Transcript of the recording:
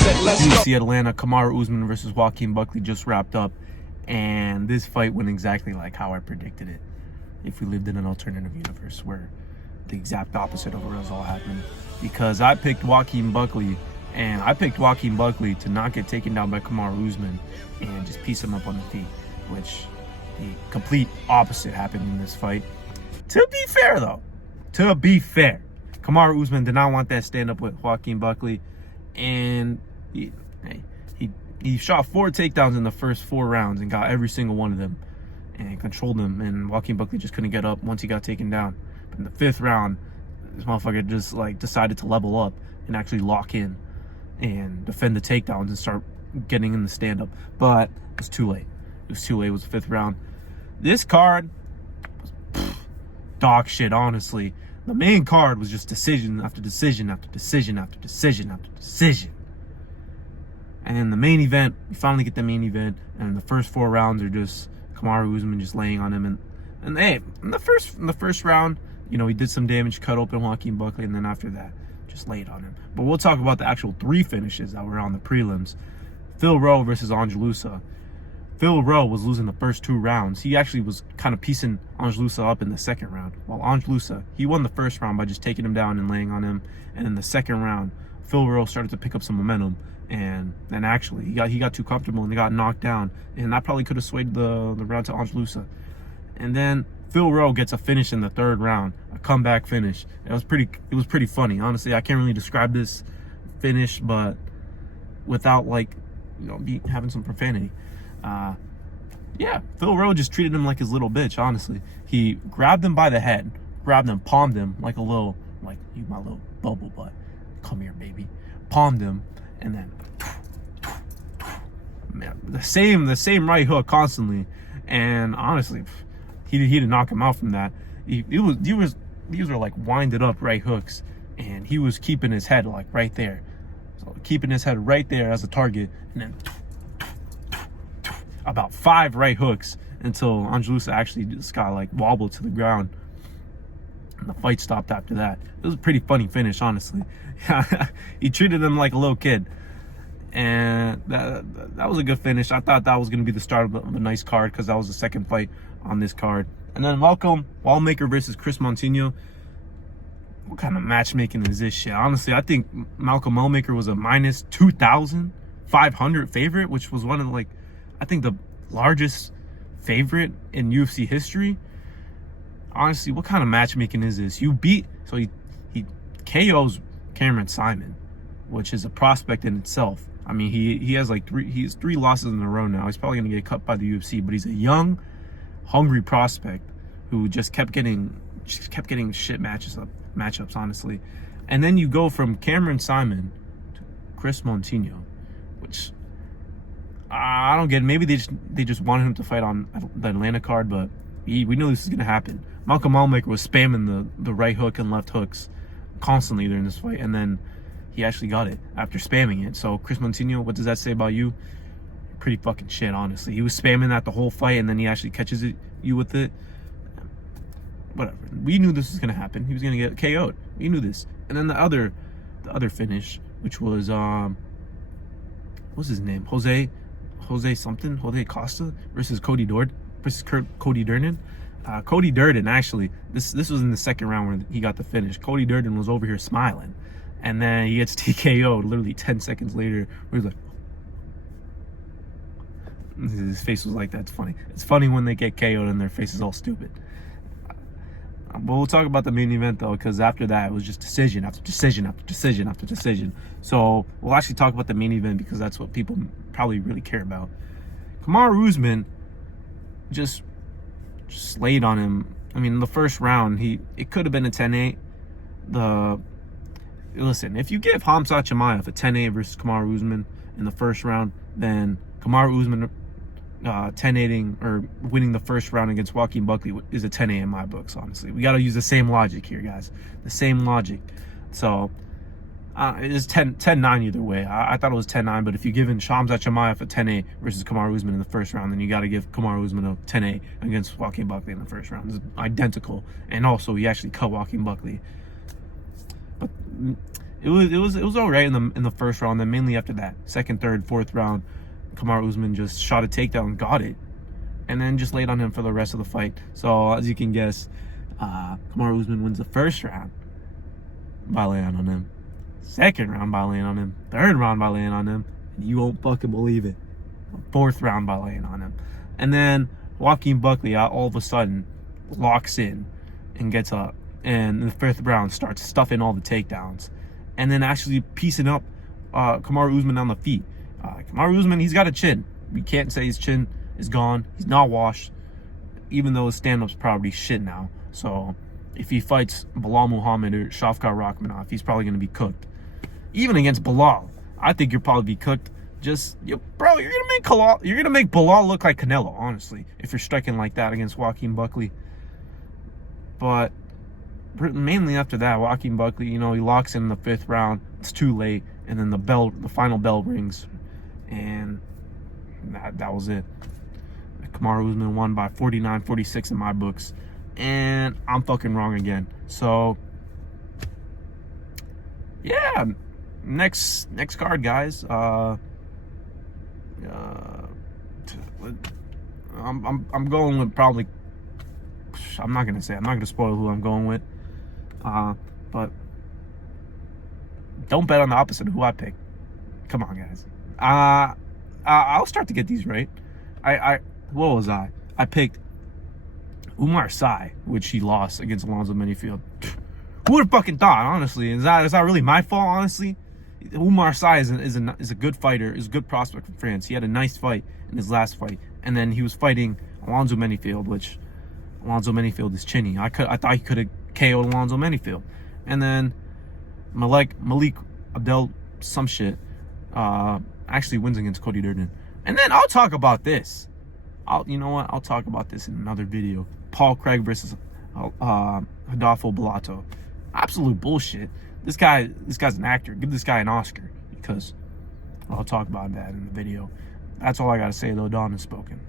said, let's go. UFC Atlanta, KAMARU USMAN versus Joaquin Buckley just wrapped up, and this fight went exactly like how I predicted it. If we lived in an alternative universe where the exact opposite of what was all happening, because I picked Joaquin Buckley, and I picked Joaquin Buckley to not get taken down by KAMARU USMAN and just piece him up on the feet, which the complete opposite happened in this fight. To be fair, though, KAMARU USMAN did not want that stand-up with Joaquin Buckley, and he shot 4 takedowns in the first 4 rounds and got every single one of them and controlled them, and Joaquin Buckley just couldn't get up once he got taken down. But in the 5th round, this motherfucker just decided to level up and actually lock in and defend the takedowns and start getting in the stand-up. But it was too late. It was too late. It was the 5th round. This card was dog shit, honestly. The main card was just decision after decision after decision after decision after decision. And then the main event, we finally get the main event, and the first 4 rounds are just KAMARU USMAN just laying on him. And hey, in the first round, you know, he did some damage, cut open Joaquin Buckley, and then after that, just laid on him. But we'll talk about the actual 3 finishes that were on the prelims. Phil Rowe versus Angelusa. Phil Rowe was losing the first 2 rounds. He actually was kind of piecing Angelusa up in the 2nd round. While Angelusa, he won the 1st round by just taking him down and laying on him. And in the 2nd round, Phil Rowe started to pick up some momentum. And then actually, he got too comfortable and he got knocked down. And that probably could have swayed the round to Angelusa. And then Phil Rowe gets a finish in the 3rd round, a comeback finish. It was pretty funny. Honestly, I can't really describe this finish, but without having some profanity. Yeah, Phil Rowe just treated him like his little bitch, honestly. He grabbed him by the head, palmed him like a little, you my little bubble butt. Come here, baby. Palmed him, and then man, the same right hook constantly. And honestly, he didn't knock him out from that. These were like winded up right hooks, and he was keeping his head right there. So keeping his head right there as a target, and then about 5 right hooks until Angelusa actually just got wobbled to the ground, and the fight stopped after that. It was a pretty funny finish, honestly. He treated him like a little kid, and that was a good finish. I thought that was going to be the start of a nice card, because that was the 2nd fight on this card. And then Malcolm Wallmaker versus Chris Montigno. What kind of matchmaking is this shit? Honestly, I think Malcolm Wallmaker was a minus 2,500 favorite, which was one of I think the largest favorite in UFC history. Honestly, what kind of matchmaking is this? He KOs Cameron Simon, which is a prospect in itself. I mean, he has 3 losses in a row now. He's probably gonna get cut by the UFC, but he's a young, hungry prospect who just kept getting shit matchups, honestly. And then you go from Cameron Simon to Chris Montigno, which I don't get it. Maybe they just wanted him to fight on the Atlanta card, but we knew this was gonna happen. Malcolm Wallmaker was spamming the right hook and left hooks constantly during this fight, and then he actually got it after spamming it. So Chris Montigno, what does that say about you? Pretty fucking shit, honestly. He was spamming that the whole fight, and then he actually catches you with it. Whatever. We knew this was gonna happen. He was gonna get KO'd. We knew this. And then the other finish, which was what's his name? Jose Costa versus Cody Durden. Cody Durden, actually, this was in the 2nd round where he got the finish. Cody Durden was over here smiling, and then he gets TKO'd literally 10 seconds later, where he's his face was like that. It's funny. It's funny when they get KO'd and their face is all stupid. But we'll talk about the main event, though, because after that, it was just decision after decision after decision after decision. So we'll actually talk about the main event, because that's what people probably really care about. KAMARU USMAN just laid on him. I mean, in the 1st round, it could have been a 10-8. Listen, if you give Khamzat Chimaev a 10-8 versus KAMARU USMAN in the 1st round, then KAMARU USMAN 10-8ing or winning the 1st round against Joaquin Buckley is a 10-8 in my books, honestly. We got to use the same logic here, guys. The same logic. So it's 10-9 either way. I thought it was 10-9, but if you're giving Khamzat Chimaev a 10-8 versus KAMARU USMAN in the 1st round, then you got to give KAMARU USMAN a 10-8 against Joaquin Buckley in the 1st round. It's identical. And also, he actually cut Joaquin Buckley. But it was all right in the first round. Then mainly after that, second, third, fourth round, KAMARU USMAN just shot a takedown, got it, and then just laid on him for the rest of the fight. So as you can guess, KAMARU USMAN wins the first round by laying on him, second round by laying on him, third round by laying on him, and you won't fucking believe it, fourth round by laying on him. And then Joaquin Buckley all of a sudden locks in and gets up, and in the fifth round starts stuffing all the takedowns, and then actually piecing up KAMARU USMAN on the feet. KAMARU USMAN, he's got a chin. We can't say his chin is gone. He's not washed, even though his stand-up's probably shit now. So if he fights Bilal Muhammad or Shavkat Rakhmonov, he's probably going to be cooked. Even against Bilal, I think you'll probably be cooked. Bro, you're gonna make Bilal look like Canelo, honestly, if you're striking like that against Joaquin Buckley. But mainly after that, Joaquin Buckley, he locks in the fifth round. It's too late, and then the final bell rings, and that was it. KAMARU USMAN won by 49-46 in my books, and I'm fucking wrong again. So yeah, next card, guys. I'm going with probably. I'm not gonna spoil who I'm going with. But don't bet on the opposite of who I pick. Come on, guys. I'll start to get these right. What was I? I picked Umar Sy, which he lost against Alonzo Menifield. Who would have fucking thought? Honestly, is that really my fault? Honestly, Umar Sy is a good fighter, is a good prospect from France. He had a nice fight in his last fight, and then he was fighting Alonzo Menifield, which Alonzo Menifield is chinny. I thought he could have KO'd Alonzo Menifield, and then Malik Abdel some shit actually wins against Cody Durden. And then I'll talk about this. You know what? I'll talk about this in another video. Paul Craig versus Rodolfo Bellato. Absolute bullshit. This guy's an actor. Give this guy an Oscar, because I'll talk about that in the video. That's all I gotta say, though. Don has spoken.